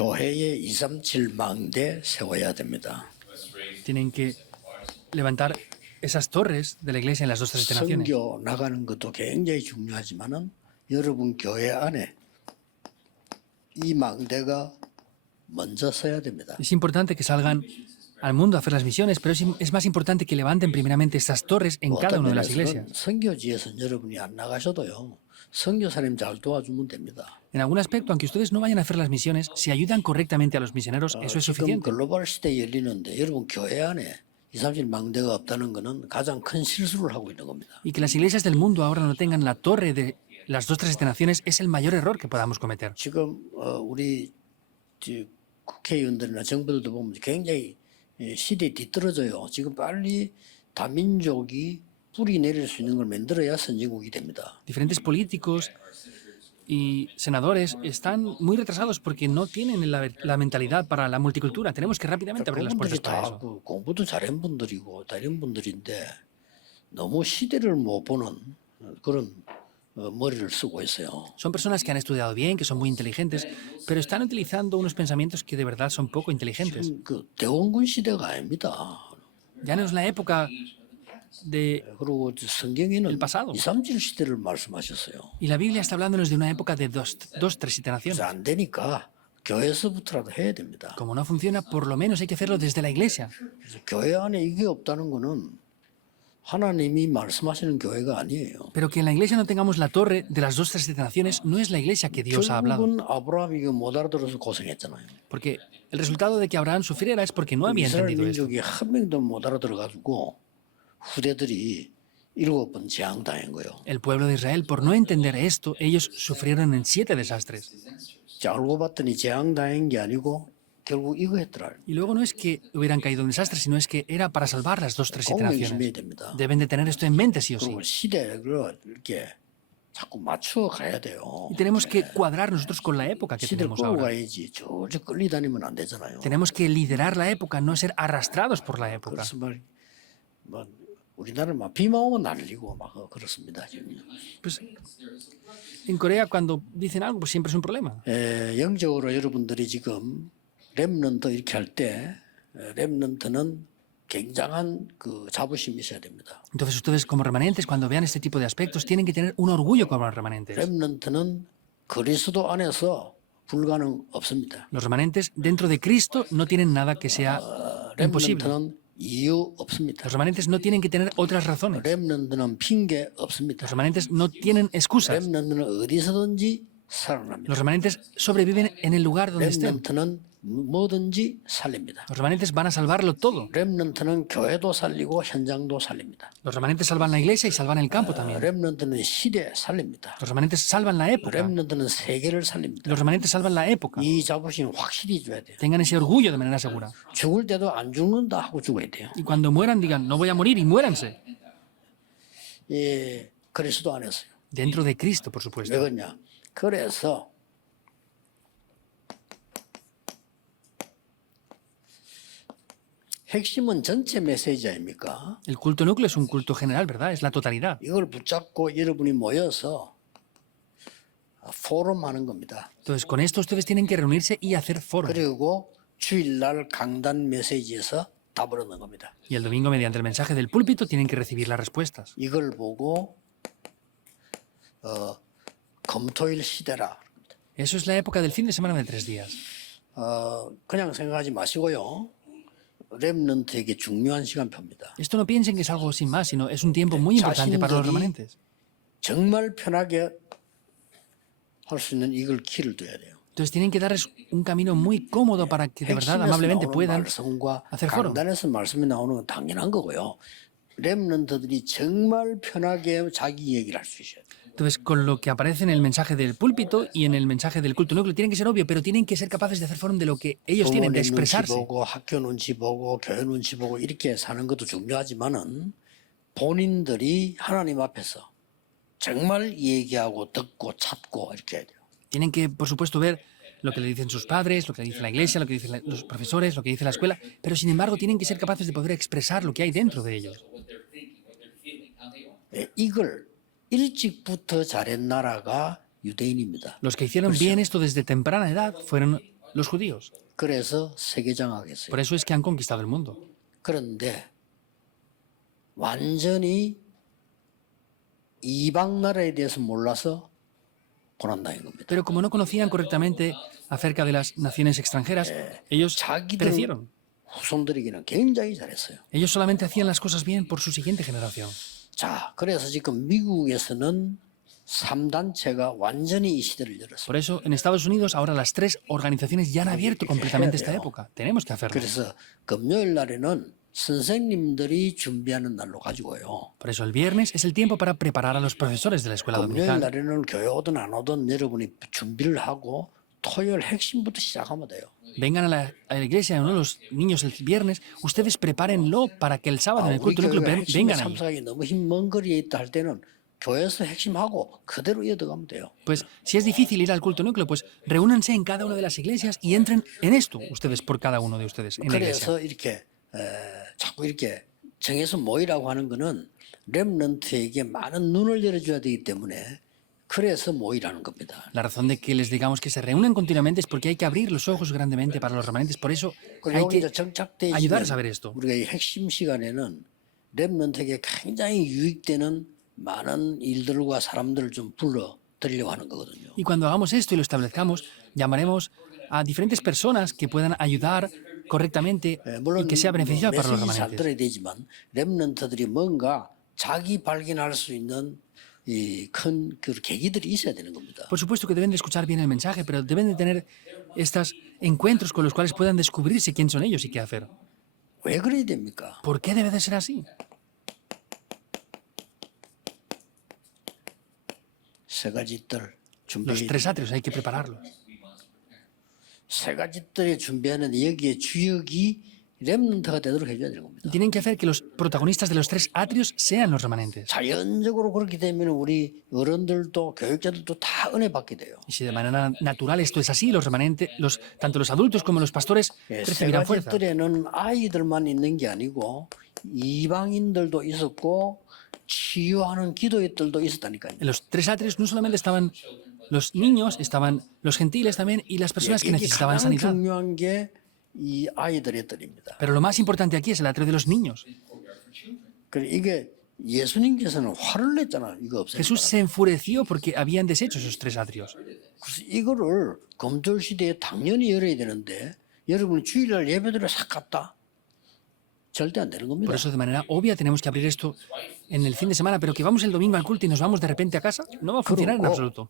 교회의 237 망대 세워야 됩니다. Tienen que levantar esas torres de la iglesia en las dos tres naciones. 선교 나가는 것도 굉장히 중요하지만은 여러분 교회 안에 이 망대가 먼저 서야 됩니다. Es importante que salgan al mundo a hacer las misiones, pero es más importante que levanten primeramente estas torres en cada una de las iglesias. 선교지에서는 여러분이 안 나가셔도요. 선교사님 잘 도와주면 됩니다. En algún aspecto, aunque ustedes no vayan a hacer las misiones, si ayudan correctamente a los misioneros, eso es 지금 suficiente. 글로벌 시대에 열리는데 여러분 교회 안에 237 망대가 없다는 것은 가장 큰 실수를 하고 있는 겁니다. Y que las iglesias del mundo ahora no tengan la torre de las dos tres naciones es el mayor error que podamos cometer. 지금 우리 국회의원들이나 정부들도 보면 굉장히 시대에 뒤떨어져요. 지금 빨리 다민족이 뿌리 내릴 수 있는 걸 만들어야 선진국이 됩니다. Diferentes políticos y senadores están muy retrasados porque no tienen la mentalidad para la multicultura. Tenemos que rápidamente abrir las puertas 그분들이 para 다 eso. 공부도 잘한 분들이고 다 이런 분들인데 너무 시대를 못 보는 그런 머리를 쓰고 있어요. Son personas que han estudiado bien, que son muy inteligentes, pero están utilizando unos pensamientos que de verdad son poco inteligentes. 지금 그 대원군 시대가 아닙니다. Ya no es la época de... 그리고 성경에는 El pasado. 237 시대를 말씀하셨어요. Y la Biblia está hablándonos de una época de dos tres naciones. 그래서 안 되니까 교회에서부터라도 해야 됩니다. Como no funciona, por lo menos hay que hacerlo desde la iglesia. 그래서 교회 안에 이게 없다는 거는 하나님이 말씀하시는 교회가 아니에요. Pero que en la iglesia no tengamos la torre de las dos tres naciones no es la iglesia que Dios ha hablado. 결국은 아브라함이 이거 못 알아들어서 고생했잖아요. Porque el resultado de que Abraham sufriera es porque no había 이스라엘 entendido esto. 민족이 한 명도 못 알아들어가지고 후대들이 7번 재앙당한 거예요. El pueblo de Israel, por no entender esto, ellos sufrieron en 7 desastres. 자, 알고 봤더니 재앙당한 게 아니고 결국 이거 했더라. Y luego no es que hubieran caído en desastres, sino es que era para salvar las dos tres 공명심해야 naciones. 됩니다. Deben de tener esto en mente sí o sí. 그리고 시대를 이렇게 자꾸 맞춰 가야 돼요. Y tenemos que cuadrar nosotros con la época que 시대를 tenemos 끌고 ahora. 가야지. 저저 끌리다니면 안 되잖아요. Tenemos que liderar la época, no ser arrastrados por la época. 그래서 뭐 우리나라는 막 비만 오면 난리고 막 그렇습니다. 지금. Pues en Corea cuando dicen algo, pues siempre es un problema. 영적으로 여러분들이 지금 렘넌트 이렇게 할 때 렘넌트는 굉장한 그 자부심이 있어야 됩니다. Entonces ustedes como remanentes, cuando vean este tipo de aspectos, tienen que tener un orgullo como los remanentes. 렘넌트는 그리스도 안에서 불가능 없습니다. Los remanentes dentro de Cristo no tienen nada que sea imposible. 렘넌트는 이유 없습니다. Los remanentes no tienen que tener otras razones. 렘넌트는 핑계 없습니다. Los remanentes no tienen excusas. 렘넌트는 어디서든지 살아납니다. Los remanentes sobreviven en el lugar donde estén. 렘넌트는 뭐든지 살립니다. Los remanentes van a salvarlo todo. 렘넌트는 교회도 살리고 현장도 살립니다. Los remanentes salvan la iglesia y salvan el campo también. 렘넌트는 시대 살립니다. Los remanentes salvan la época. 렘넌트는 세계를 살립니다. Los remanentes salvan la época. 이 자부심 확실히 줘야 돼요. Tengan ese orgullo de manera segura. 죽을 때도 안 죽는다 하고 죽어야 돼요. Y cuando mueran digan, no voy a morir y muéranse. 예, 그리스도 안에서요. Dentro de Cristo, por 왜 supuesto. 그러냐? 그래서 핵심은 전체 메시지 아닙니까? El culto núcleo es un culto general, ¿verdad? Es la totalidad. 이걸 붙잡고 여러분이 모여서 포럼하는 겁니다. Entonces, con esto ustedes tienen que reunirse y hacer foros. 그리고 주일날 강단 메시지에서 답을 얻는 겁니다. Y el domingo, mediante el mensaje del púlpito, tienen que recibir las respuestas. 이걸 보고 검토일 시대라. Eso es la época del fin de semana de 3 días. 그냥 생각하지 마시고요. 렘넌트에게 중요한 시간표입니다. Esto no piensen que es algo sin más, sino es un tiempo muy importante para los remanentes. 정말 편하게 할 수 있는 이걸 키를 둬야 돼요. Entonces tienen que darles un camino muy cómodo para que de verdad 핵심에서 amablemente 나오는 puedan 말씀과 hacer foro. 강단에서 말씀이 나오는 건 당연한 거고요. 렘넌트들이 정말 편하게 자기 얘기를 할 수 있어야 돼요. Entonces, con lo que aparece en el mensaje del púlpito y en el mensaje del culto núcleo, tienen que ser obvio, pero tienen que ser capaces de hacer forum de lo que ellos tienen, de 부모님 눈치 expresarse. 보고 학교 눈치 보고 교회 눈치 보고 이렇게 사는 것도 중요하지만은 본인들이 하나님 앞에서 정말 얘기하고 듣고 찾고 이렇게 해야 돼요. Tienen que, por supuesto, ver lo que le dicen sus padres, lo que dice la iglesia, lo que dicen los profesores, lo que dice la escuela, pero sin embargo tienen que ser capaces de poder expresar lo que hay dentro de ellos. 이걸 일찍부터 잘한 나라가 유대인입니다. Los que hicieron bien esto desde temprana edad fueron los judíos. 그래서 세계장악했어요. Por eso es que han conquistado el mundo. 그런데 완전히 이방 나라에 대해서 몰라서 고난당한 겁니다. Pero como no conocían correctamente acerca de las naciones extranjeras, ellos 자기들 perecieron. 후손들에게는 굉장히 잘했어요. Ellos solamente hacían las cosas bien por su siguiente generación. 자, 그래서 지금 미국에서는 3단체가 완전히 이 시대를 열었어요. Por eso, en Estados Unidos, ahora las tres organizaciones ya han abierto completamente esta época. Tenemos que hacerlo. 그래서 금요일 날에는 선생님들이 준비하는 날로 가지고요. Por eso, el viernes es el tiempo para preparar a los profesores de la escuela 금요일 dominical. 날에는 교회 오든 안 오든 여러분이 준비를 하고 토요일 핵심부터 시작하면 돼요. Vengan a la iglesia, ¿no? Los niños el viernes, ustedes prepárenlo para que el sábado en el 우리 culto núcleo 교회가 핵심에 vengan ahí. 참석하기 너무 먼 거리에 있다 할 때는 교회에서 핵심하고 그대로 이어들어가면 돼요. Pues si es difícil ir al culto núcleo, pues reúnanse en cada una de las iglesias y entren en esto, ustedes por cada uno de ustedes, en la iglesia. 그래서 이렇게 자꾸 이렇게 정해서 모이라고 하는 거는 렘넌트에게 많은 눈을 열어줘야 되기 때문에 그래서 모이라는 겁니다. La razón de que les digamos que se reúnen continuamente es porque hay que abrir los ojos grandemente para los remanentes. Por eso hay 그리고 que 이제 정착돼 ayudar a 있으면 saber esto. 우리가 이 핵심 시간에는 렘넌트에게 굉장히 유익되는 많은 일들과 사람들을 좀 불러 드리려고 하는 거거든요. Y cuando hagamos esto y lo establezcamos, llamaremos a diferentes personas que puedan ayudar correctamente y 물론 que sea beneficioso para los 메시지 잘 remanentes. 들어야 되지만 렘넌트들이 뭔가 자기 발견할 수 있는 이 큰 그 계기들이 있어야 되는 겁니다. Por supuesto que deben de escuchar bien el mensaje, pero deben de tener estos encuentros con los cuales puedan descubrirse quién son ellos y qué hacer. 왜 그래야 됩니까? ¿Por qué debe de ser así? 세 가지 뜰 Los 준비. tres atrios hay que prepararlos. 세 가지 뜰에 준비하는 여기에 주역이 렘넌트가 되도록 해줘야 되는 겁니다. Y tienen que hacer que los protagonistas de los tres atrios sean los remanentes. 자연적으로 그렇게 되면 우리 어른들도 교육자들도 다 은혜 받게 돼요. Y si de manera natural esto es así, los remanentes, tanto los adultos como los pastores 세 recibirán 가지 fuerza. 뜰에는 아이들만 있는 게 아니고 이방인들도 있었고 치유하는 기도의 뜰도 있었다니까요. En los tres atrios no solamente estaban los niños, estaban los gentiles también y las personas que 이게 necesitaban 가장 sanidad. 중요한 게 이 아이들의 뜰입니다. Pero lo más importante aquí es el atrio de los niños. 그래 이게 예수님께서는 화를 냈잖아. 이거 없애니까. Jesús se enfureció porque habían deshecho esos tres atrios. 그래서 이거를 검절 시대에 당연히 열어야 되는데 여러분이 주일날 예배드려 싹 갔다? 절대 안 되는 겁니다. Por eso, de manera obvia, tenemos que abrir esto en el fin de semana, pero que vamos el domingo al culto y nos vamos de repente a casa, no va a funcionar en 그리고 absoluto.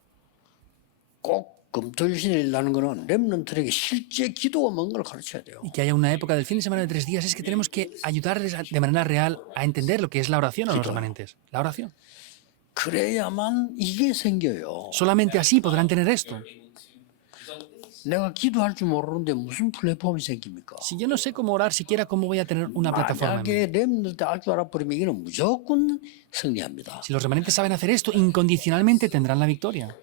꼭 검절 시대라는 거는 렘넌트에게 실제 기도가 뭔가를 가르쳐야 돼요. Y que haya una época del fin de semana de 3 días es que tenemos que ayudarles de manera real a entender lo que es la oración a los remanentes. La oración. 그래야만 이게 생겨요. Solamente así podrán tener esto. 내가 기도할 줄 모르는데 무슨 플랫폼이 생깁니까? Si yo no sé cómo orar siquiera, ¿cómo voy a tener una plataforma? 만약에 렘넌트 알 줄 알아버리면 이거는 무조건 승리합니다. Si los remanentes saben hacer esto, incondicionalmente tendrán la victoria.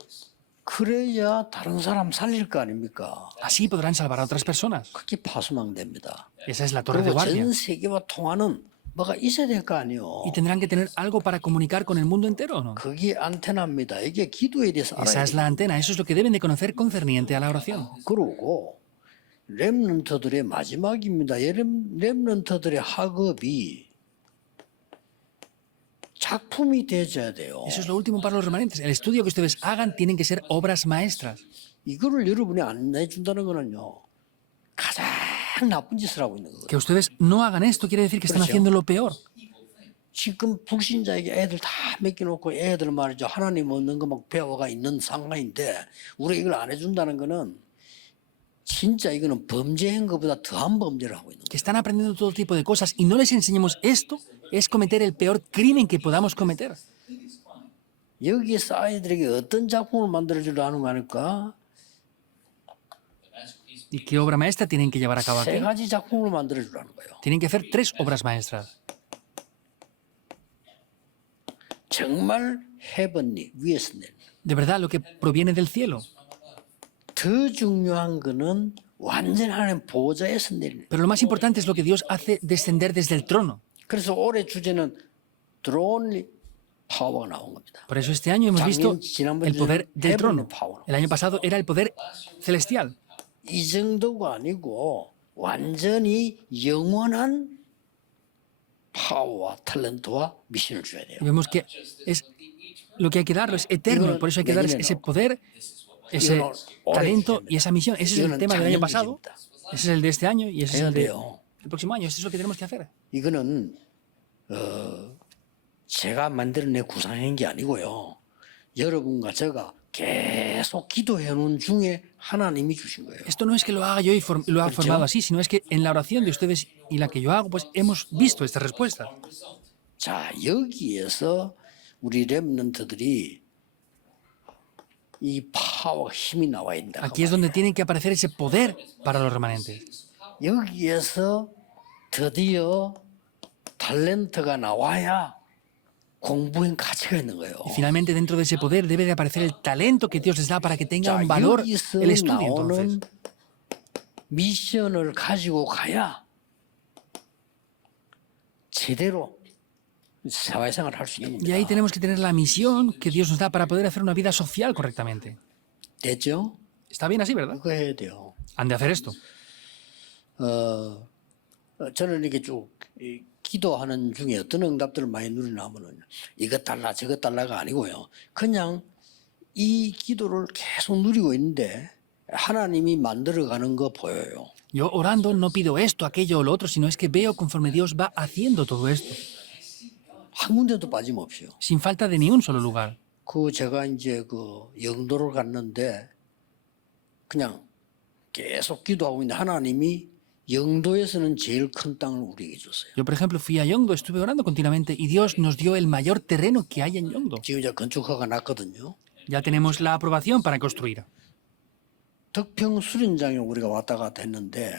그래야 다른 사람 살릴 거 아닙니까? Así podrán salvar a otras personas. 그게 파수망됩니다. Esa es la torre de 그리고 guardia. 전 세계와 통하는 뭐가 있어야 될 거 아니에요. Y tendrán que tener algo para comunicar con el mundo entero, ¿no? 그게 안테나입니다. 이게 기도에 대해서 Esa 알아야 es 돼요. la antena, eso es lo que deben de conocer concerniente a la oración. 그러고 렘넌트들의 마지막입니다. 렘넌트들의 학업이 작품이 되어야 돼요. Eso es lo último para los remanentes. El estudio que ustedes hagan tienen que ser obras maestras. 이거를 여러분이 안 내준다는 거는요. 가장 나쁜 짓을 하고 있는 거거든요. Que ustedes no hagan esto quiere decir que están haciendo lo peor. 지금 불신자에게 애들 다 맡겨놓고 애들 말이죠. 하나님 없는 거 막 배워가 있는 상황인데 우리 이걸 안 해준다는 거는 진짜 이거는 범죄한 것보다 더한 범죄를 하고 있는 거예요. Que están aprendiendo todo tipo de cosas y no les enseñemos esto, es cometer el peor crimen que podamos cometer. 여기에서 아이들에게 어떤 작품을 만들어주려 하는 거 아닐까? ¿Y qué obra maestra tienen que llevar a cabo 세 aquí? 가지 작품을 만들어주라는 거예요. Tienen que hacer 3 obras maestras. 정말 헤븐리 위에서 내린. De verdad, lo que proviene del cielo. 더 중요한 거는 완전 하나님 보좌에서 내리는. Pero lo más importante es lo que Dios hace descender desde el trono. 그래서 올해 주제는 드론리 파워가 나온 겁니다. Por eso este año hemos visto el poder del trono. El año pasado era el poder celestial. 이 정도가 아니고 완전히 영원한 파워와 탤런트와 미션을 줘야 돼요. Y vemos que es, lo que hay que darlo es eterno, por eso hay que dar ese poder, ese talento y esa misión. Ese es el tema del año pasado, ese es el de este año y ese es el del próximo año. Eso es lo que tenemos que hacer. 이거는 제가 만들어낸 구상한 게 아니고요. 여러분과 제가 계속 기도해 놓은 중에 하나님이 주신 거예요. Esto no es que lo haga yo y lo haga formado así, sino es que en la oración de ustedes y la que yo hago, pues hemos visto esta respuesta. 자, 여기에서 우리 렘넌트들이 이 파워 힘이 나와 있다. Aquí es donde tiene que aparecer ese poder para los remanentes. 여기에서 드디어 탤런트가 나와야 공부엔 가치가 있는 거예요. Y finalmente dentro de ese poder debe de aparecer el talento que Dios les da para que tenga 자, un valor 여기서 el estudio entonces. 나오는 미션을 가지고 가야 제대로 사회생활을 할 수 있는 Y ahí 겁니다. tenemos que tener la misión que Dios nos da para poder hacer una vida social correctamente. 됐죠? Está bien así, ¿verdad? 그거 해야 돼요. Han de hacer esto. 저는 이렇게 쭉 기도하는 중에 어떤 응답들을 많이 누리나 하면은 이것 달라 저것 달라가 아니고요. 그냥 이 기도를 계속 누리고 있는데 하나님이 만들어가는 거 보여요. Yo orando no pido esto, aquello o lo otro, sino es que veo conforme Dios va haciendo todo esto, 한 군데도 빠짐없이요. sin falta de ni un solo lugar. 그 제가 이제 그 영도를 갔는데 그냥 계속 기도하고 있는데 하나님이 영도에서는 제일 큰 땅을 우리에게 줬어요. Yo, por ejemplo, fui a Yongdo, estuve orando continuamente y Dios nos dio el mayor terreno que hay en Yongdo. 지금 이제 건축허가 났거든요. Ya tenemos la aprobación para construir. 덕평 수련장에 우리가 왔다 갔다 했는데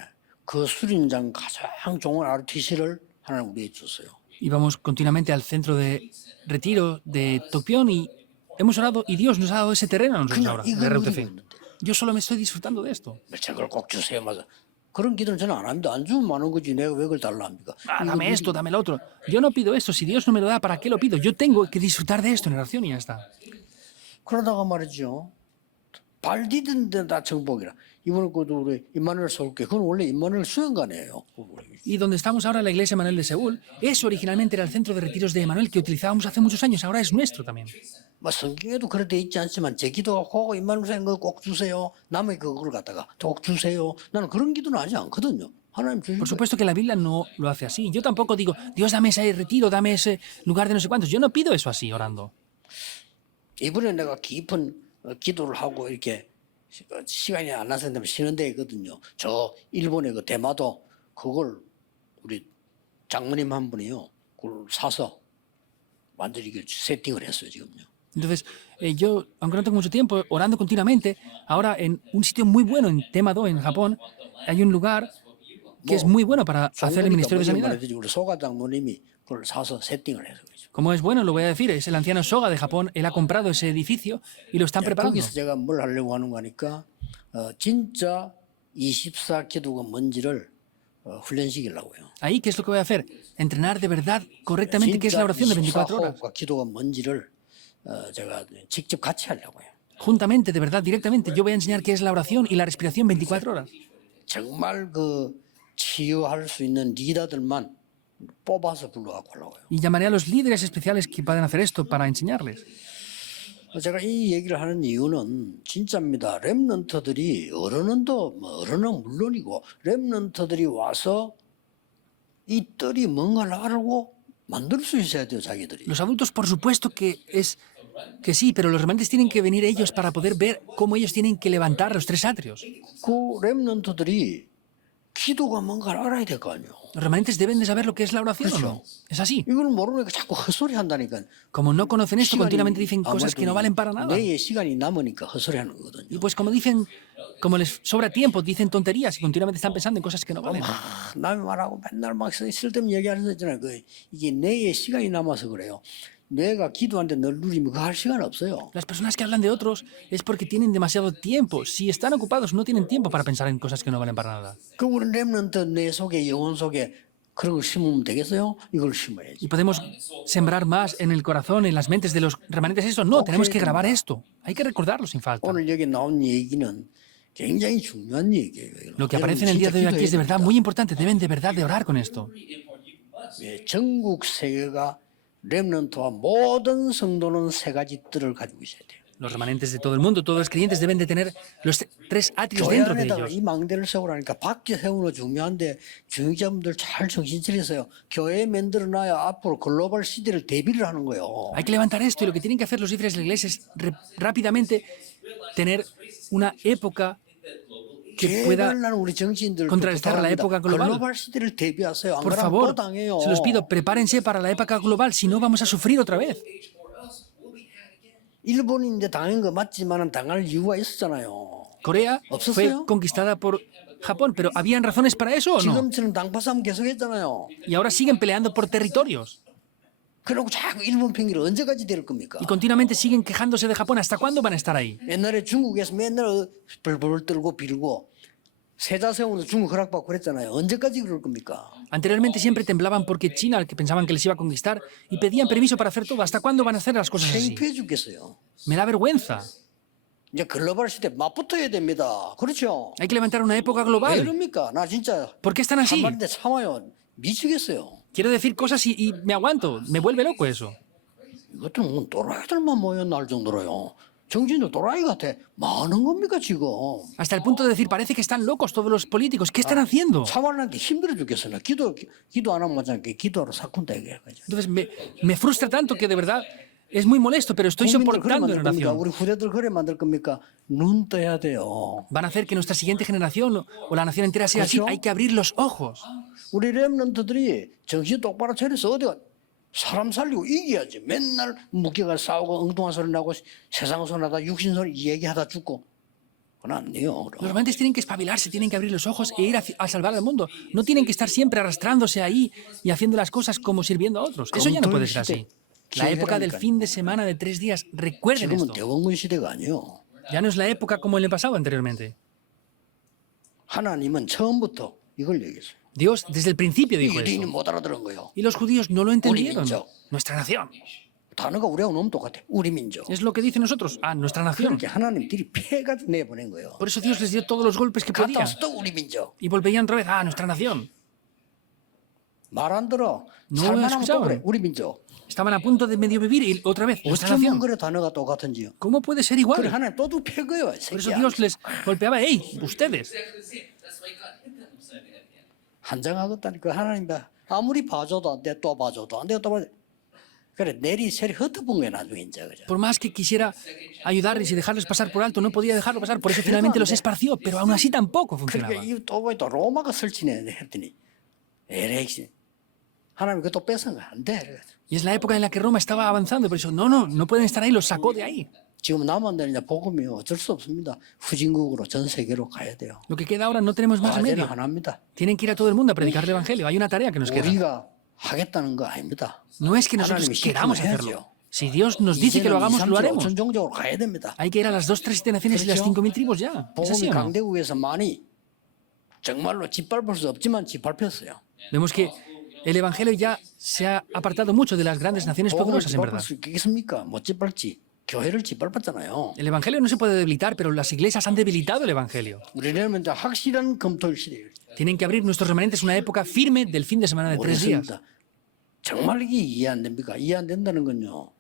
그 수련장 가장 좋은 RTC를 하나님 우리에게 줬어요. Íbamos continuamente al centro de retiro de Tokpion y hemos orado y Dios nos ha dado ese terreno a nosotros 그냥 ahora, de 이걸 누리고 RUTC. 있는데 Yo solo me estoy disfrutando de esto. 저걸 꼭 주세요. 맞아. 그런 기도는 저는 안 합니다. 안 주면 많은 거지 내가 왜 그걸 달라 합니까? Ah, 이거 dame esto, dame lo otro. Yo no pido esto. Si Dios no me lo da, ¿para qué lo pido? Yo tengo que disfrutar de esto en oración y ya está. 그러다가 말이죠. 발 디딘 데다 정복이라. 이번에 그도 우리 임마누엘 서울교 그건 원래 임마누엘 수행관이에요. Y donde estamos ahora, la iglesia Manuel de Seúl, eso originalmente era el centro de retiros de Emanuel que utilizábamos hace muchos años. Ahora es nuestro también. 뭐 성경에도 그렇게 돼 있지 않지만 제 기도가 그거 임마누엘 수행관 꼭 주세요. 남의 그걸 갖다가 꼭 주세요. 나는 그런 기도는 하지 않거든요. 하나님 주신 Por 거예요. supuesto que la Biblia no lo hace así. Yo tampoco digo, Dios, dame ese retiro, dame ese lugar de no sé cuántos. Yo no pido eso así orando. 이번에 내가 깊은 기도를 하고 이렇게 시간이 안 나서 쉬는 데 있거든요. 저 일본의 그 대마도 그걸 우리 장모님 한 분이요. 그걸 사서 완전히 이렇게 세팅을 했어요 지금요. Entonces, yo, aunque no tengo mucho tiempo, orando continuamente, ahora en un sitio muy bueno en Temado, en Japón, hay un lugar que es muy bueno para hacer el Ministerio de Sanidad. 우리 소가 장모님이 그걸 사서 세팅을 해서 그렇죠. Como es bueno, lo voy a decir, es el anciano Soga de Japón, él ha comprado ese edificio y lo están preparando. 거기서 제가 뭘 하려고 하는 거니까 진짜 24 기도가 뭔지를 훈련시키려고요. Ahí, ¿qué es lo que voy a hacer? Entrenar de verdad correctamente qué es la oración de 24 horas. 기도가 뭔지를 제가 직접 같이 하려고요. Juntamente, de verdad, directamente, yo voy a enseñar qué es la oración y la respiración 24 horas. 정말 그 치유할 수 있는 리더들만 뽑아서 불러갖고 하려고요. Y llamaré a los líderes especiales que puedan hacer esto para enseñarles. 제가 이 얘기를 하는 이유는 진짜입니다. 렘넌트들이 어른은 물론이고 렘넌트들이 와서 이 뜰이 뭔가를 알고 만들 수 있어야 돼요, 자기들이. Los adultos, por supuesto que es que sí, pero los remanentes tienen que venir ellos para poder ver cómo ellos tienen que levantar los tres atrios. 그 렘넌트들이 기도가 뭔가를 알아야 될 거 아니에요. Los remanentes deben de saber lo que es la oración, ¿o no? Es así. 이걸 모르니까 자꾸 헛소리 한다니까. Como no conocen esto, continuamente dicen cosas que no valen para nada. 내의 시간이 남으니까 헛소리 하는 거거든요. Y pues como dicen, como les sobra tiempo, dicen tonterías y continuamente están pensando en cosas que no valen. 남이 말하고 맨날 막 쓸데없는 얘기하는 거 있잖아요. 이게 내의 시간이 남아서 그래요. 내가 기도하는데 늘 누리면 그거 할 시간 없어요. Las personas que hablan de otros es porque tienen demasiado tiempo. Si están ocupados, no tienen tiempo para pensar en cosas que no valen para nada. 그 우리 렘넌트 내 속에 영혼 속에 그런 걸 심으면 되겠어요? 이걸 심어야지. Y podemos sembrar más en el corazón, en las mentes de los remanentes eso. No, tenemos que grabar esto. Hay que recordarlo sin falta. 오늘 여기 나온 얘기는 굉장히 중요한 얘기예요. Lo que aparece en el día de hoy aquí es de verdad muy importante. Deben de verdad de orar con esto. 예, 전국 세계가 렘넌트와 모든 성도는 세 가지 뜰을 가지고 있어야 돼요. Los remanentes de todo el mundo, todos los creyentes deben de tener los tres atrios 교회 dentro de 안에다가 ellos. 이 망대를 세우라니까 밖에 세우는 거 중요한데 중직자분들 잘 정신 차리세요. 교회 만들어놔야 앞으로 글로벌 시대를 대비를 하는 거예요. Hay que levantar esto y lo que tienen que hacer los líderes de la iglesia es rápidamente tener una época que pueda 제발 나는 우리 정치인들 contrarrestar la época global. 글로벌 시대를 대비하세요. 안 Por 그러면 또 favor, 당해요. se los pido, prepárense para la época global, si no vamos a sufrir otra vez. 일본이 이제 당한 거 맞지만은 당할 이유가 있었잖아요. Corea fue ¿없었어요? conquistada por Japón, pero ¿habían razones para eso o no? 지금처럼 당파싸움 계속했잖아요. Y ahora siguen peleando por territorios. 그러고 자꾸 일본 팽기를 언제까지 될 겁니까? Y continuamente siguen quejándose de Japón. ¿Hasta cuándo van a estar ahí? 옛날에 중국에서 맨날 벌벌 떨고 빌고 세자 세우는 중국 허락받고 그랬잖아요. 언제까지 그럴 겁니까? Anteriormente siempre temblaban porque China, que pensaban que les iba a conquistar, y pedían permiso para hacer todo. ¿Hasta cuándo van a hacer las cosas así? 창피해 죽겠어요. Me da vergüenza. 이제 글로벌 시대 맞붙어야 됩니다. 그렇죠? Hay que levantar una época 왜 global. 그럽니까? 나 진짜 ¿Por qué están 한 así? 말인데 참아요. 미치겠어요. Quiero decir cosas y me aguanto. Me vuelve loco eso. 이것들은 뭐 또라이들만 모였나 할 정도로요. 정신도 또라이 같아. 뭐 하는 겁니까 지금? Hasta el punto de decir, parece que están locos todos los políticos. ¿Qué están haciendo? 참아라는데 힘들어 죽겠어. 나 기도 안 하면 맞잖아. 기도하러 사꾼다 이게. Entonces me frustra tanto que de verdad es muy molesto, pero estoy 국민들 그래 soportando 만들 en 겁니까? oración. 우리 후대들 그래 만들 겁니까? 눈 떠야 돼요. Van a hacer que nuestra siguiente generación o la nación entera sea así. ¿그렇죠? Hay que abrir los ojos. 우리 렘넌트들이 정신 똑바로 차려서 어디가 사람 살리고 이겨야지. 맨날 묵혀가 싸우고 엉뚱한 소리 나고 세상 소리하다 육신 소리 얘기하다 죽고. 그건 안 돼요. Los remanentes tienen que espabilarse, tienen que abrir los ojos e ir a salvar al mundo. No tienen que estar siempre arrastrándose ahí y haciendo las cosas como sirviendo a otros. Eso ya no puede ser así. La época del fin de semana de 3 días, recuerden 지금은 esto. 대원군 시대가 아니에요. Ya no es la época como en el pasado anteriormente. 하나님은 처음부터 이걸 얘기했어요. Dios desde el principio dijo 유대인이 eso. 못 알아들은 거예요. Y los judíos no lo entendieron. 민족. Nuestra nación. 단어가 우리하고 너무 똑같아. 우리 민족. Es lo que dicen nosotros. Ah, nuestra nación. 그렇게 하나님들이 패가 내보낸 거예요. Por eso Dios les dio todos los golpes que 갔다 podía. 와서 또 우리 민족. Y volverían otra vez. Ah, nuestra nación. 말 안 들어. No 살만하면 또 escuchaban. 그래. 우리 민족. Estaban a punto de medio vivir y otra vez. Nuestra 어쩌면 nación. 그래 단어가 똑같은지요. ¿Cómo puede ser 그래 igual? 하나님 또도 패거예요. Por eso 새끼야. Dios les golpeaba. ¡Ey! Ustedes. 한장하겠다니까 하나님 아무리 봐줘도 안 돼. 또 봐줘도 안 돼. 또 봐줘. 그래 내리 세리 흩어본 거야 나중에 이제 그죠. Por más que quisiera ayudarles y dejarlos pasar por alto, no podía dejarlo pasar. Por eso finalmente los esparció. Pero aún así tampoco funcionaba. 그러니까 이또 보니 또 로마가 설치네 했더니 에레이 하나님 그것도 뺏은 거 안 돼. Y es la época en la que Roma estaba avanzando. Por eso, no pueden estar ahí. Los sacó de ahí. 지금 남한들 이제 복음이 어쩔 수 없습니다. 후진국으로 전 세계로 가야 돼요. Lo que queda ahora no tenemos más 과제는 remedio. 하나입니다. Tienen que ir a todo el mundo a predicar el Evangelio. Hay una tarea que nos queda. 우리가 하겠다는 거 아닙니다. No es que nosotros 하나님이 queramos 시키면 hacerlo. 해야죠. Si Dios nos dice que lo hagamos, lo haremos. 5천 종족으로 가야 됩니다. Hay que ir a las 2, 3, 7 naciones y las 그렇죠? 5.000 tribus ya. ¿Es así 복음이 o no? 강대국에서 많이 정말로 짓밟을 수 없지만 짓밟혔어요. Vemos que el Evangelio ya se ha apartado mucho de las grandes naciones 복음을 poderosas, en 짓밟을 verdad. 수 있겠습니까? 못 짓밟지. 교회를 짓밟았잖아요. El Evangelio no se puede debilitar, pero las iglesias han debilitado el Evangelio. 우리는 이제 확실한 검토일 시대예요. Tienen que abrir nuestros remanentes una época firme del fin de semana de 3 días. 모르겠습니다. 정말 이게 이해 안 됩니까? 이해 안 된다는 건요.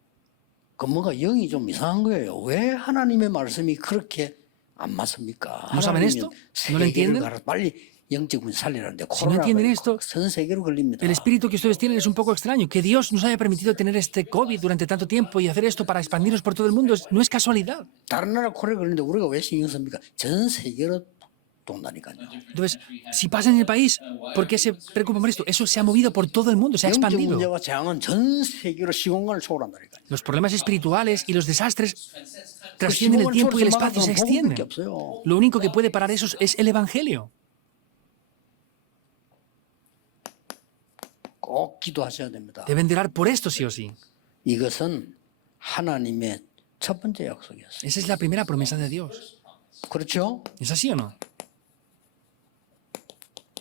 그 뭔가 영이 좀 이상한 거예요. 왜 하나님의 말씀이 그렇게 안 맞습니까? ¿No saben 하나님은 esto? ¿No lo 세계를 entienden? 가라 빨리 영적군 살리라는데 Si no entienden esto, 전 세계로 걸립니다. El espíritu que ustedes tienen es un poco extraño. Que Dios nos haya permitido tener este COVID durante tanto tiempo y hacer esto para expandirnos por todo el mundo no es casualidad. 다른 나라 코레 걸리는데 우리가 왜 신경 씁니까? 전 세계로 돈다니까요. Entonces, si pasa en el país, ¿por qué se preocupan por esto? Eso se ha movido por todo el mundo, se ha 영적 expandido. 문제와 재앙은 전 세계로 시공간을 초월한다니까요. Los problemas espirituales y los desastres trascienden el tiempo y el espacio y se extienden. 없어요. Lo único que puede parar eso es el Evangelio. 꼭 기도하셔야 됩니다. Deben de orar por esto sí o sí. 이것은 하나님의 첫 번째 약속이었어요. Esa es la primera promesa de Dios. 그렇죠? ¿Es así o no?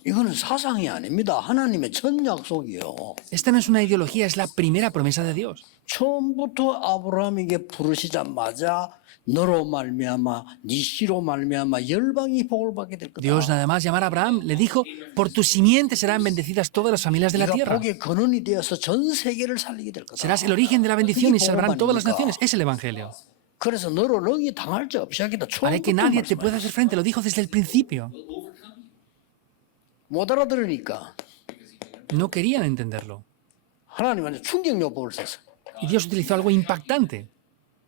이거는 사상이 아닙니다. 하나님의 첫 약속이요. Esta no es una ideología, es la primera promesa de Dios. 처음부터 아브라함에게 부르시자마자 너로 말미암아 네 씨로 말미암아 열방이 복을 받게 될 거다. Dios nada más llamar a Abraham le dijo, por tu simiente serán bendecidas todas las familias de la 네가 tierra. 복의 근원이 되어서 전 세계를 살리게 될 거다. Serás el origen de la bendición y salvarán todas las naciones. Es el Evangelio. 그래서 너로 능히 당할 자 없이 하겠다. Haré que 처음부터 nadie te pueda 말씀하셨어요. hacer frente. Lo dijo desde el principio. 못 알아들으니까 No querían entenderlo. 하나님한테 충격요법을 썼어요. Y Dios utilizó algo impactante.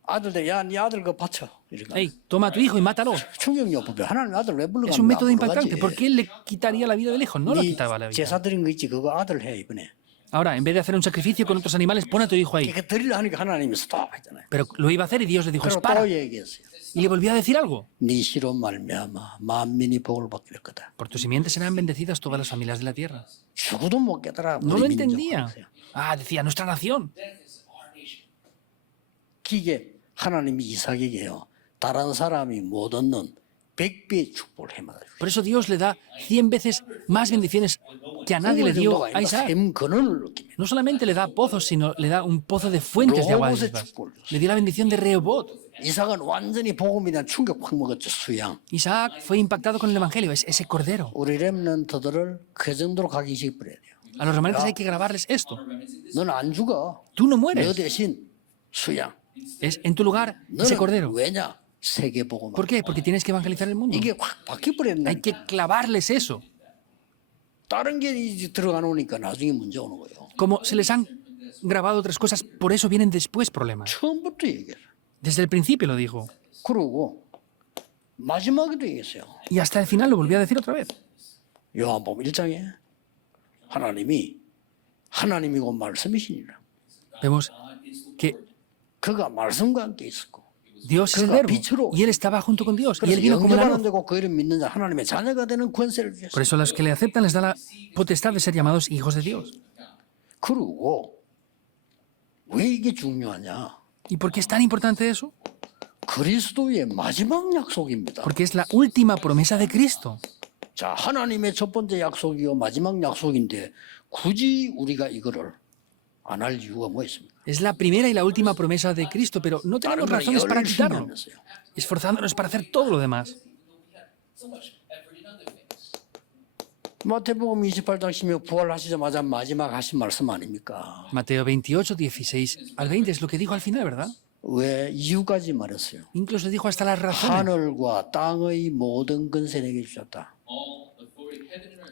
아들들 야네 아들 그 바쳐. 이렇게. Hey, toma a tu hijo y mátalo. 충격요법이 하나님 아들 왜 불러갑니까? Es un método impactante. ¿Por qué le quitaría la vida del hijo? No le quitaba la vida. 제사 드린 거 있지 그거 아들 해 이번에. Ahora, en vez de hacer un sacrificio con otros animales, pon a tu hijo ahí. 이렇게 드리려 하니까 하나님이 스톱 했잖아요. Pero lo iba a hacer y Dios le dijo, 그리고 para. 또 얘기했어요. Y le volvió a decir algo. 네 씨로 말미암아 만민이 복을 받게 될 거다. Por tu simiente serán bendecidas todas las familias de la tierra. 죽어도 못 깨달아. No 우리 lo 민족. entendía. Ah, decía, nuestra nación. 기계 하나님이 이삭에게요. 다른 사람이 못 얻는 100배의 축복을 해마다 주시고 Por eso Dios le da 100 veces más bendiciones que a nadie le dio a Isaac. 샘 근원을 느끼며 No solamente le da pozos, sino le da un pozo de fuentes de agua vivas. Le dio la bendición de Rehobot. 이삭은 완전히 복음에 대한 충격 확 먹었죠. 수양. Isaac fue impactado con el Evangelio, es ese cordero. 우리 렘넌트들을 그 정도로 각인시켜 버려야 돼요. A los remanentes hay que grabarles esto. 너는 안 죽어. Tú no 너 mueres. 대신 수양. Es en tu lugar ese 너는 cordero. 왜냐? 세계 복음. ¿Por qué? Porque tienes que evangelizar el mundo. 이게 확 바뀌어 버렸네. Hay que clavarles eso. 다른 게 이제 들어가 놓으니까 나중에 문제 오는 거예요. Como se les han grabado otras cosas, por eso vienen después problemas. 처음부터 얘기해요. Desde el principio lo dijo. 그러고 마지막에도 얘기했어요. Y hasta el final lo volvió a decir otra vez. 요한복음 1장에 하나님이고 말씀이시니라. Vemos que 그가 말씀과 함께 있었고 Dios es el verbo y él estaba junto con Dios y él 그래서 vino como una 영접하는 luz. 되고 그 이름 믿는 자 하나님의 자녀가 되는 권세를 주셨어요. Por eso a los que le aceptan les da la potestad de ser llamados hijos de Dios. 그리고 왜 이게 중요하냐? ¿Y por qué es tan importante eso? 그리스도의 마지막 약속입니다. Porque es la última promesa de Cristo. 자, 하나님의 첫 번째 약속이요 마지막 약속인데 굳이 우리가 이거를 안 할 이유가 뭐 있습니까? Es la primera y la última promesa de Cristo, pero no 다른 tenemos 걸 razones para 열심히 quitarlo, 하면서요. esforzándonos para hacer todo lo demás. 마태복음 28장 16 부활하시자마자 마지막 하신 말씀 아닙니까? Mateo 28, 16 al 20 es lo que dijo al final, ¿verdad? 왜 이유까지 말했어요? Incluso dijo hasta las razones. 하늘과 땅의 모든 권세 내게 주셨다.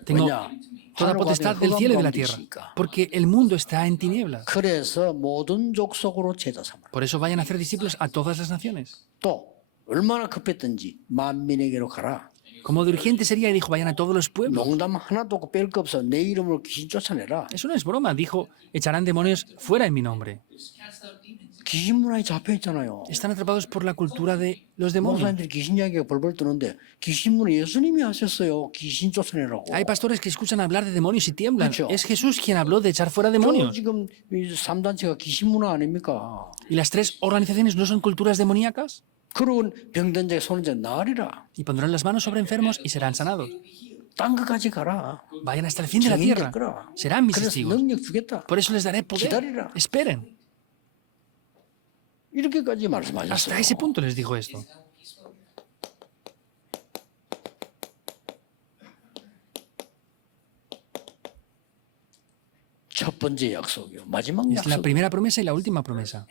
Tengo 왜냐? toda 하늘과 potestad 땅이 del cielo y de la 흑암 가운데 tierra, 있으니까. porque el mundo está en tinieblas. 그래서 모든 족속으로 제자 삼으라. Por eso vayan a hacer discípulos a todas las naciones. 또 얼마나 급했든지 만민에게로 가라. Como de urgente sería, y dijo, vayan a todos los pueblos. 농담 하나도 뺄 거 없어. 내 이름으로 귀신 쫓아내라. Eso no es broma, dijo, echarán demonios fuera en mi nombre. 귀신 문화에 잡혀 있잖아요. Están atrapados por la cultura de los demonios. 목사님들이 귀신 이야기가 벌벌 뜨는데 귀신 문화 예수님이 하셨어요. 귀신 쫓아내라고. Hay pastores que escuchan hablar de demonios y tiemblan. Mucho. Es Jesús quien habló de echar fuera 저 demonios. 지금 3단체가 귀신 문화 아닙니까? ¿Y las tres organizaciones no son culturas demoníacas? 그런 병든 자의 손을 이제 나으리라. Y pondrán las manos sobre enfermos y serán sanados. 딴 것까지 가라. Vayan hasta el fin de la 증인 tierra. 됐거라. Serán mis 그래서 testigos. 능력 주겠다. Por eso les daré poder. 기다리라. Esperen. 이렇게까지 Hasta 말씀하셨어요. ese punto les dijo esto. 첫 번째 약속이요. 마지막 Es la 약속. primera promesa y la última promesa.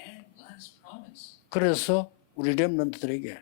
그래서 우리 렘넌트들에게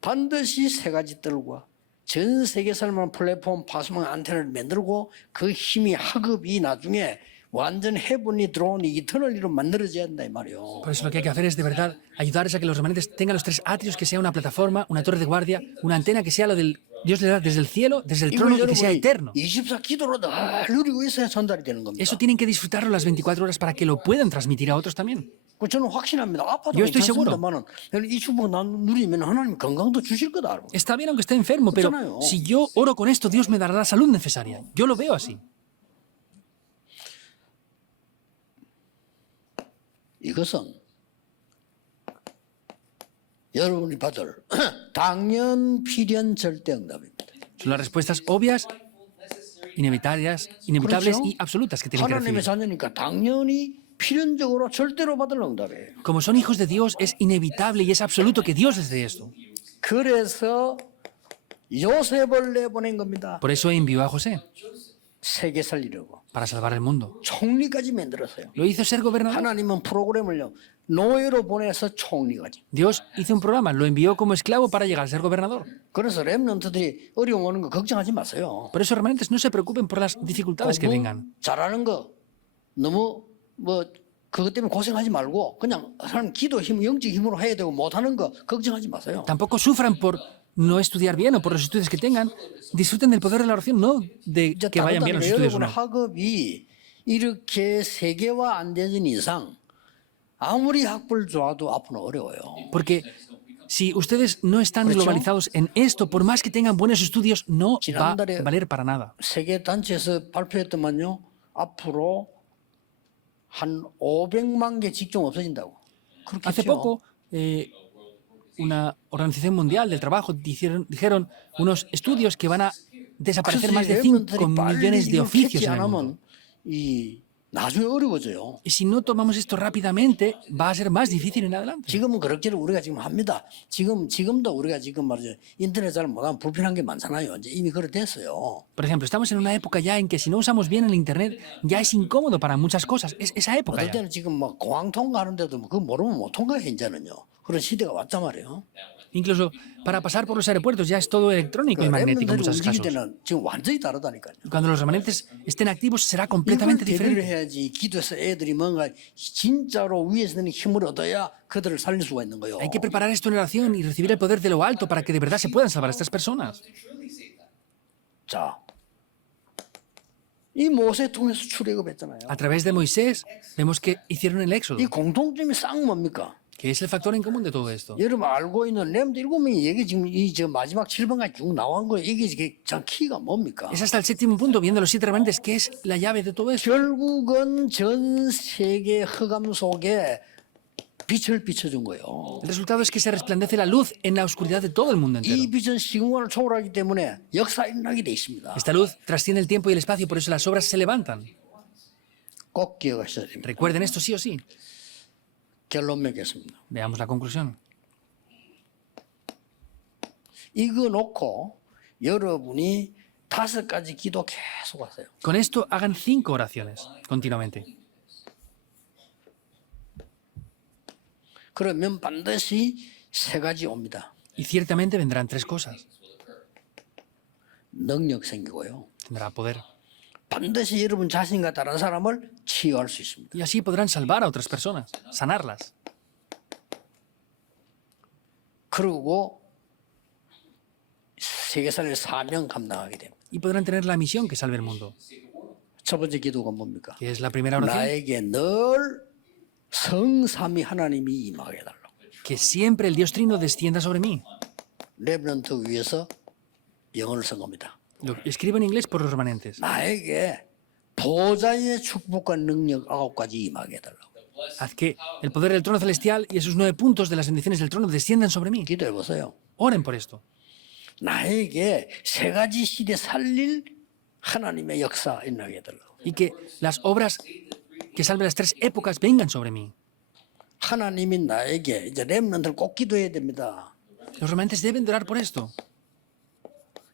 반드시 세 가지 뜰과 전 세계 살만한 플랫폼 파수망 안테나를 만들고 그 힘이 학업이 나중에 완전 해분이 들어온 이터널리로 만들어져야 한다 이 말이요. Por eso lo que hay que hacer es de verdad ayudarles a que los remanentes tengan los tres atrios, que sea una plataforma, una torre de guardia, una antena que sea lo del Dios le da desde el cielo, desde el trono y que sea eterno. 24 기도로 늘 누리고 있어야 전달이 되는 겁니다. Eso tienen que disfrutarlo las 24 horas para que lo puedan transmitir a otros también. 그 저는 확신합니다. 아파도 Yo estoy seguro. 괜찮습니다만은 이 축복 누리면 하나님 건강도 주실 거다. 여러분. Está bien aunque esté enfermo, pero Escúchame, si yo oro con esto, Dios me dará la salud necesaria. Yo lo veo así. 이것은 여러분이 받을 당연 필연 절대 응답입니다. Son las respuestas obvias inevitables 그렇죠? y absolutas que tienen que 하나님의 recibir. 자녀니까 당연히 필연적으로 절대로 받을 응답이에요. Como son hijos de Dios, es inevitable y es absoluto que Dios les dé esto. 그래서 요셉을 내보낸 겁니다. Por eso envió a José, 세계 살리려고. para salvar el mundo. 총리까지 만들었어요. Lo hizo ser gobernador. 하나님은 프로그램을요. 노예로 보내서 총리까지. Dios hizo un programa, lo envió como esclavo para llegar a ser gobernador. 그래서 렘넌트들이 어려움 오는 거 걱정하지 마세요. Por eso, remanentes, no se preocupen por las dificultades que vengan. 잘하는 거 너무 뭐 그것 때문에 고생하지 말고 그냥 하나님 기도 힘, 영적 힘으로 해야 되고 못하는 거 걱정하지 마세요. Tampoco sufran por no estudiar bien o por los estudios que tengan. Disfruten del poder de la oración, no de 이제 que vayan bien los estudios o 여러분 no. 학업이 이렇게 세계화 안 되는 이상 아무리 학벌 좋아도 앞으로 어려워요. Porque si ustedes no están globalizados en esto, por más que tengan buenos estudios, no va a valer para nada. 세계 단체에서 발표했더만요. 앞으로 한 500만 개 직종 없어진다고. Hace 그렇겠죠. poco, una organización mundial del trabajo dijeron unos estudios que van a desaparecer más de 5 millones de oficios en el mundo. 이 나중에 어려워져요. Y si no tomamos esto rápidamente, va a ser más difícil en adelante. 지금은 그렇게를 우리가 지금 합니다. 지금도 우리가 지금 말이죠. 인터넷 잘 못하면 불편한 게 많잖아요. 이제 이미 그렇게 됐어요. Por ejemplo, estamos en una época ya en que si no usamos bien el Internet, ya es incómodo para muchas cosas. Es esa época 어떨 ya. 때는 지금 막 공항 통과하는데도 뭐 그거 모르면 못 통과해 이제는요. 그런 시대가 왔단 말이에요. Incluso para pasar por los aeropuertos ya es todo electrónico y magnético en 렘넌트들이 muchos 움직일 casos. 때는 지금 완전히 다르다니까요. Cuando los remanentes estén activos será 이걸 completamente 대비를 diferente. 해야지 기도해서 애들이 뭔가 진짜로 위에서 되는 힘을 얻어야 그들을 살릴 수가 있는 거예요. Hay que preparar esto en oración y recibir el poder de lo alto para que de verdad se puedan salvar a estas personas. 자, 이 모세 통해서 출애굽했잖아요. A través de Moisés vemos que hicieron el éxodo, 이 공통점이 싹 뭡니까? que es el factor en común de todo esto. 여러분 알고 있는 렘드 7명이 이게 지금 이 저 마지막 7번까지 쭉 나온 거예요. 이게 참 키가 뭡니까? Es hasta el séptimo punto, viendo los 7 remanentes, que es la llave de todo esto. 결국은 전 세계 흑암 속에 빛을 비춰준 거예요. El resultado es que se resplandece la luz en la oscuridad de todo el mundo entero. 이 빛은 시공간을 초월하기 때문에 역사 일어나게 돼 있습니다. Esta luz trasciende el tiempo y el espacio, por eso las obras se levantan. 꼭 기억하셔야 됩니다. Recuerden esto sí o sí. 결론 맺겠습니다. Veamos la conclusión. 이거 놓고 여러분이 5가지 기도 계속 하세요. Con esto hagan 5 oraciones continuamente. 그러면 반드시 3가지 옵니다. Y ciertamente vendrán 3 cosas. 능력 생기고요. Tendrá poder. 반드시 여러분 자신과 다른 사람을 치유할 수 있습니다. Y así podrán salvar a otras personas, sanarlas. 그리고 세계사를 사명 감당하게 됩니다. Y podrán tener la misión que salve el mundo. 첫 번째 기도가 뭡니까? Que es la primera oración. 나에게 늘 성삼위 하나님이 임하게 해달라고. Que siempre el Dios Trino descienda sobre mí. 렘넌트 위해서 영어를 쓴 겁니다. Lo escribo en inglés por los remanentes. 나에게 보좌의 축복과 능력 9가지 임하게 해달라고. Haz que el poder del trono celestial y esos 9 puntos de las bendiciones del trono desciendan sobre mí. 기도해 보세요. Oren por esto. 나에게 3가지 시대 살릴 하나님의 역사 일어나게 해달라고. Y que las obras que salven las 3 épocas vengan sobre mí. 하나님이 나에게 이제 렘넌트를 꼭 기도해야 됩니다. Los remanentes deben de orar por esto.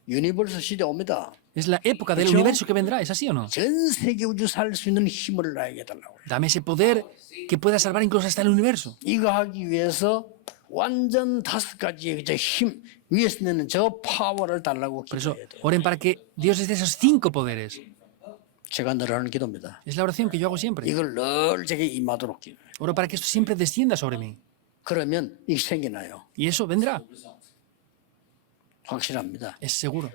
유니버스 시대 옵니다. Es la época del ¿Hecho? universo que vendrá, ¿es así o no? 전 세계 우주 살 수 있는 힘을 나에게 해달라고. Dame ese poder que pueda salvar incluso hasta el universo. 이거 하기 위해서 완전 5가지의 저 힘 위에서 내는 저 파워를 달라고 Por eso, 기도해야 돼요. oren para que Dios les dé esos 5 poderes. 제가 늘 하는 기도입니다. Es la oración que yo hago siempre. 이걸 늘 제게 임하도록 기도해요. Oro para que esto siempre descienda sobre mí. 그러면 이게 생겨나요. Y eso vendrá, 확실합니다. es seguro.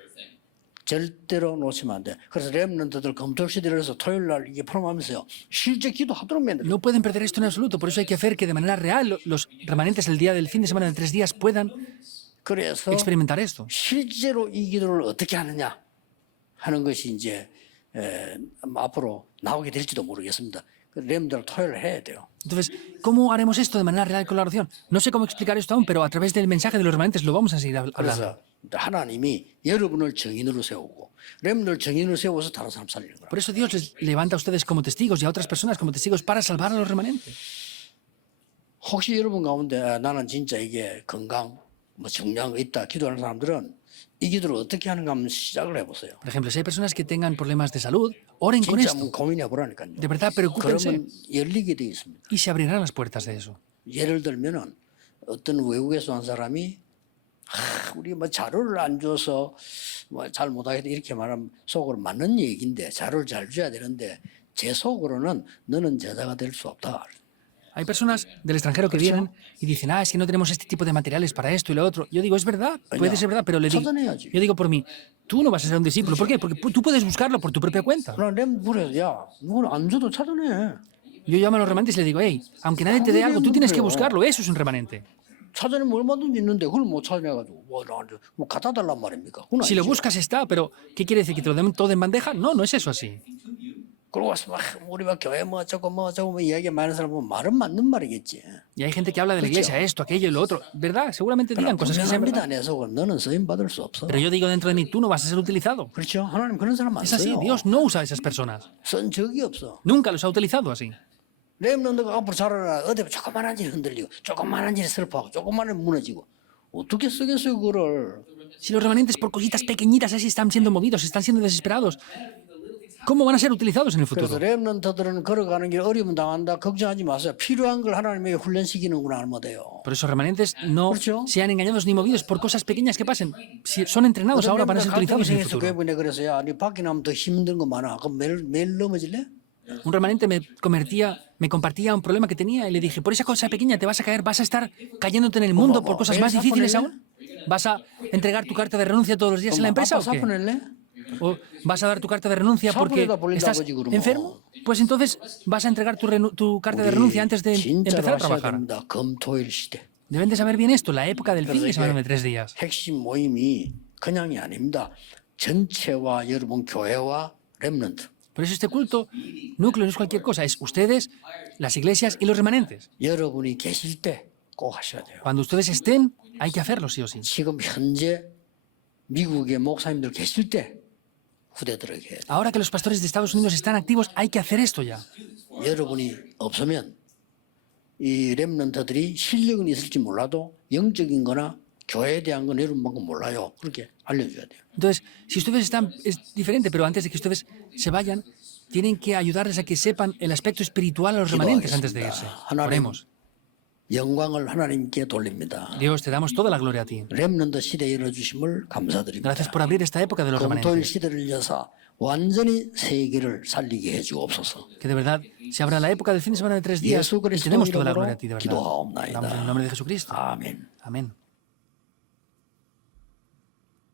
절대로 놓치면 안 돼. 그래서 렘넌트들 검토 시대를 해서 토요일 날 이게 프로그램하면서요. 실제 기도하도록 만들어요. No pueden perder esto en absoluto. Por eso hay que hacer que de manera real los remanentes el día del fin de semana de 3 días puedan 그래서 experimentar esto. 실제로 이 기도를 어떻게 하느냐 하는 것이 이제 앞으로 나오게 될지도 모르겠습니다. 렘들 토요일 해야 돼요. Entonces, ¿cómo haremos esto de manera real con la oración? No sé cómo explicar esto aún, pero a través del mensaje de los remanentes lo vamos a seguir hablando. 그래서 하나님이 여러분을 증인으로 세우고 렘들 증인으로 세워서 다른 사람 살리는 거라. Por eso Dios les levanta a ustedes como testigos y a otras personas como testigos para salvar a los remanentes. 혹시 여러분 가운데 나는 진짜 이게 건강 뭐 중요한 거 있다 기도하는 사람들은 이 기도를 어떻게 하는가 한번 시작을 해보세요. Por ejemplo, si hay personas que tengan problemas de salud, oren con 진짜 esto. 한번 고민해 보라니까요. De verdad, preocúpense 그러면 열리게 돼 있습니다. y se abrirán las puertas de eso. 예를 들면은 어떤 외국에서 한 사람이 우리 뭐 자료를 안 줘서 뭐 잘 못하겠다 이렇게 말하면 속으로 맞는 얘기인데 자료를 잘 줘야 되는데 제 속으로는 너는 제자가 될 수 없다. Hay personas del extranjero que vienen y dicen, es que no tenemos este tipo de materiales para esto y lo otro. Yo digo, es verdad, puede ser verdad, pero yo digo por mí, tú no vas a ser un discípulo. ¿Por qué? Porque tú puedes buscarlo por tu propia cuenta. 그러나 렘 부려 야, 누구는 안 줘도 찾아내. Yo llamo a los remanentes y les digo, hey, aunque nadie te dé algo, tú tienes que buscarlo. Eso es un remanente. 찾아내면 얼마든지 있는데 그걸 못 찾아내가지고 뭐 갖다 달란 말입니까? 그건 Si lo 아니죠. buscas está, pero ¿qué quiere decir? ¿Que te lo den todo en bandeja? No, no es eso así. 그러고 와서 막 우리 막 교회 뭐 어쩌고 뭐 이야기 많은 사람 보면 말은 맞는 말이겠지. Y hay gente que habla de la iglesia, esto, aquello y lo otro. ¿Verdad? Seguramente digan cosas que sean 분명합니다. verdad. 내 속은 너는 쓰임 받을 수 없어. Pero yo digo dentro de mí, tú no vas a ser utilizado. 그렇죠? 하나님 그런 사람 안 Es así, 써요. Dios no usa a esas personas. 쓴 적이 없어. Nunca los ha utilizado así. 렘넌트가 앞으로 자라나 어디 조그만한 일이 흔들리고 조그만한 일이 슬퍼하고 조그만한 일이 무너지고 어떻게 쓰겠어요 그거를. Si los remanentes por cositas pequeñitas así están siendo movidos, están siendo desesperados, ¿cómo van a ser utilizados en el 그래서 futuro? 렘넌트들은 걸어가는 길 어려움 당한다 걱정하지 마세요. 필요한 걸 하나님에게 훈련시키는구나 알면 돼요. Por eso remanentes no ¿Correcto? sean engañados ni movidos por cosas pequeñas que pasen. Si son entrenados ahora para ser utilizados en el 생에서 futuro. 그분이 그래서 야, 네 밖에 나면 더 힘든 거 많아. 그럼 매일 넘어질래? Un remanente me compartía un problema que tenía y le dije, por esa cosa pequeña te vas a caer, vas a estar cayéndote en el mundo por cosas más difíciles aún. ¿Vas a entregar tu carta de renuncia todos los días en la empresa o qué? 사포낼래? ¿O vas a dar tu carta de renuncia porque estás enfermo? Pues entonces vas a entregar tu carta de renuncia antes de empezar a trabajar. 됩니다. 금토일 시대. Deben de saber bien esto, la época del fin de semana de 3 días. 핵심 모임이 그냥이 아닙니다. 전체와 여러분 교회와 렘넌트. Por eso este culto, núcleo no es cualquier cosa, es ustedes, las iglesias y los remanentes. 여러분이 계실 때 꼭 하셔야 돼요. Cuando ustedes estén, hay que hacerlo sí o sí. 지금 현재 미국의 목사님들 계실 때 후대들에게 해야 돼요. Ahora que los pastores de Estados Unidos están activos, hay que hacer esto ya. 여러분이 없으면 이 렘넌트들이 실력은 있을지 몰라도 영적인 거나 교회에 대한 건 여러분만큼 몰라요. 그렇게 알려줘야 돼요. Entonces, si ustedes están, es diferente, pero antes de que ustedes se vayan, tienen que ayudarles a que sepan el aspecto espiritual a los remanentes antes de irse. Oremos. 영광을 하나님께 돌립니다. Dios, te damos toda la gloria a ti. 렘넌트 시대 열어주심을 감사드립니다. Gracias por abrir esta época de los 금토일 remanentes. 시대를 여사 완전히 세계를 살리게 해주옵소서. Que de verdad se abra la época del fin de semana de 3 días 예수 y 그리스도 tenemos toda la 이름으로 gloria a ti, de verdad. 기도하옵나이다. Damos en el nombre de Jesucristo. 아멘. Amén.